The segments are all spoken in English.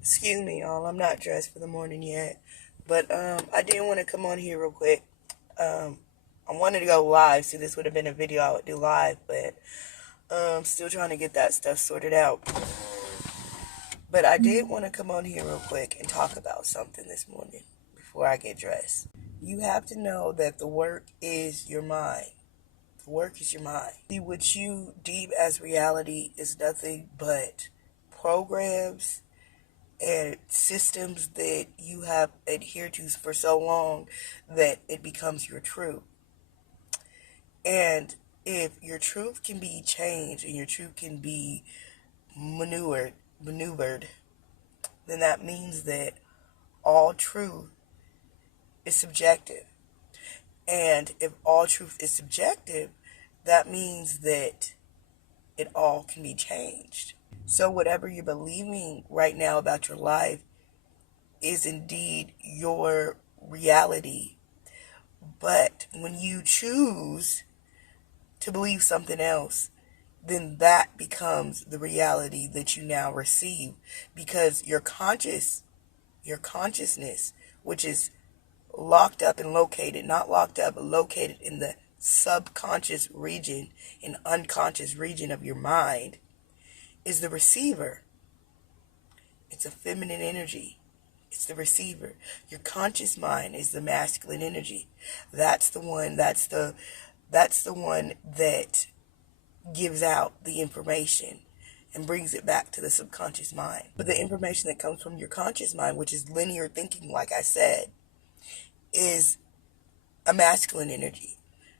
Excuse me, y'all. I'm not dressed for the morning yet, but I did want to come on here real quick. I wanted to go live, so this would have been a video I would do live, but still trying to get that stuff sorted out. But I did want to come on here real quick and talk about something this morning before I get dressed. You have to know that the work is your mind. The work is your mind. See, what you deem as reality is nothing but programs and systems that you have adhered to for so long that it becomes your truth. And if your truth can be changed and your truth can be maneuvered, then that means that all truth is subjective. And if all truth is subjective, that means that it all can be changed. So whatever you're believing right now about your life is indeed your reality. But when you choose to believe something else, then that becomes the reality that you now receive, because your consciousness, which is locked up and located, not locked up, but located in the subconscious region and unconscious region of your mind, is the receiver. It's a feminine energy. It's the receiver. Your conscious mind is the masculine energy. That's the one that gives out the information and brings it back to the subconscious mind. But the information that comes from your conscious mind, which is linear thinking, like I said, is a masculine energy.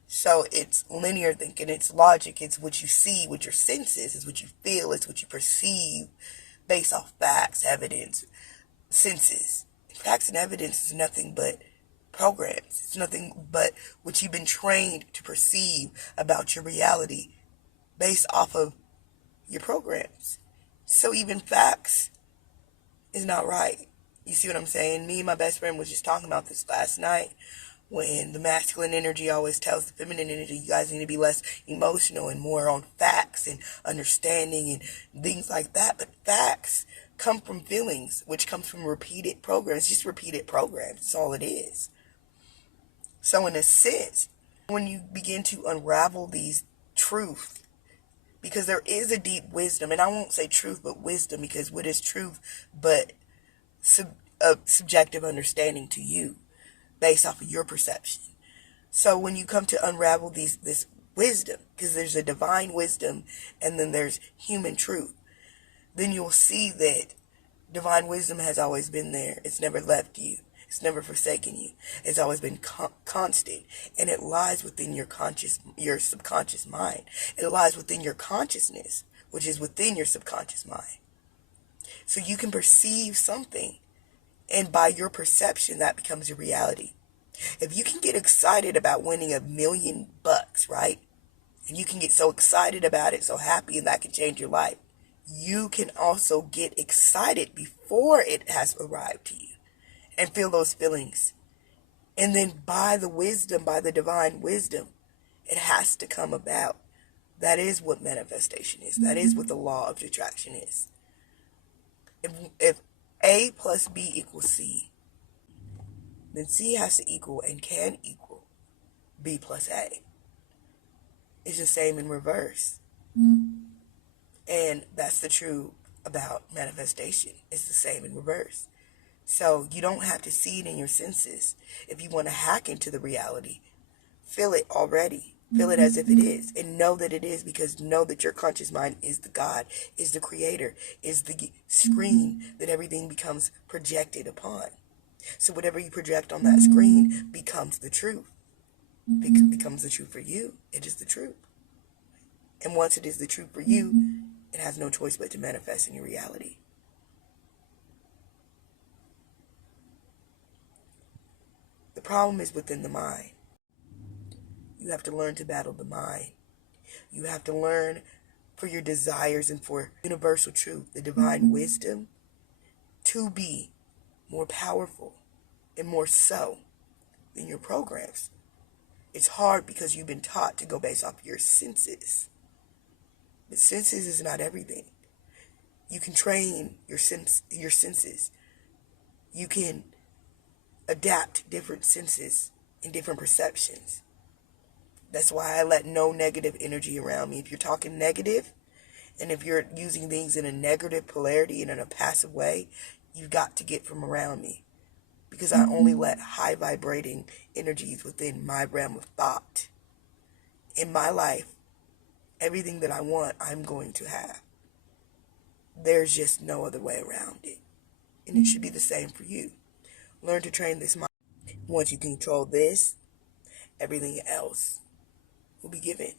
So it's linear thinking, it's logic, it's what you see with your senses, it's what you feel, it's what you perceive based off facts, evidence, senses. Facts and evidence is nothing but programs. It's nothing but what you've been trained to perceive about your reality based off of your programs. So even facts is not right. You see what I'm saying? Me and my best friend was just talking about this last night, when the masculine energy always tells the feminine energy, you guys need to be less emotional and more on facts and understanding and things like that. But facts come from feelings, which comes from repeated programs. Just repeated programs. That's all it is. So in a sense, when you begin to unravel these truths, because there is a deep wisdom, and I won't say truth, but wisdom, because what is truth but a subjective understanding to you based off of your perception. So when you come to unravel this wisdom, because there's a divine wisdom and then there's human truth, then you'll see that divine wisdom has always been there. It's never left you. It's never forsaken you. It's always been constant, and it lies within your subconscious mind. It lies within your consciousness, which is within your subconscious mind. So you can perceive something, and by your perception, that becomes your reality. If you can get excited about winning $1 million, right? And you can get so excited about it, so happy, and that can change your life. You can also get excited before it has arrived to you and feel those feelings. And then by the divine wisdom, it has to come about. That is what manifestation is. That is what the law of attraction is. If A plus B equals C, then C has to equal and can equal B plus A. It's the same in reverse. And that's the truth about manifestation. It's the same in reverse. So you don't have to see it in your senses. If you want to hack into the reality, feel it already. Feel it as if it is. And know that it is, because know that your conscious mind is the God, is the creator, is the screen that everything becomes projected upon. So whatever you project on that screen becomes the truth. It becomes the truth for you. It is the truth. And once it is the truth for you, it has no choice but to manifest in your reality. The problem is within the mind. You have to learn to battle the mind. You have to learn for your desires and for universal truth, the divine wisdom, to be more powerful and more so than your programs. It's hard because you've been taught to go based off your senses. But senses is not everything. You can train your senses. You can adapt different senses and different perceptions. That's why I let no negative energy around me. If you're talking negative, and if you're using things in a negative polarity and in a passive way, you've got to get from around me. Because I only let high vibrating energies within my realm of thought. In my life, everything that I want, I'm going to have. There's just no other way around it. And it should be the same for you. Learn to train this mind. Once you control this, everything else will be given.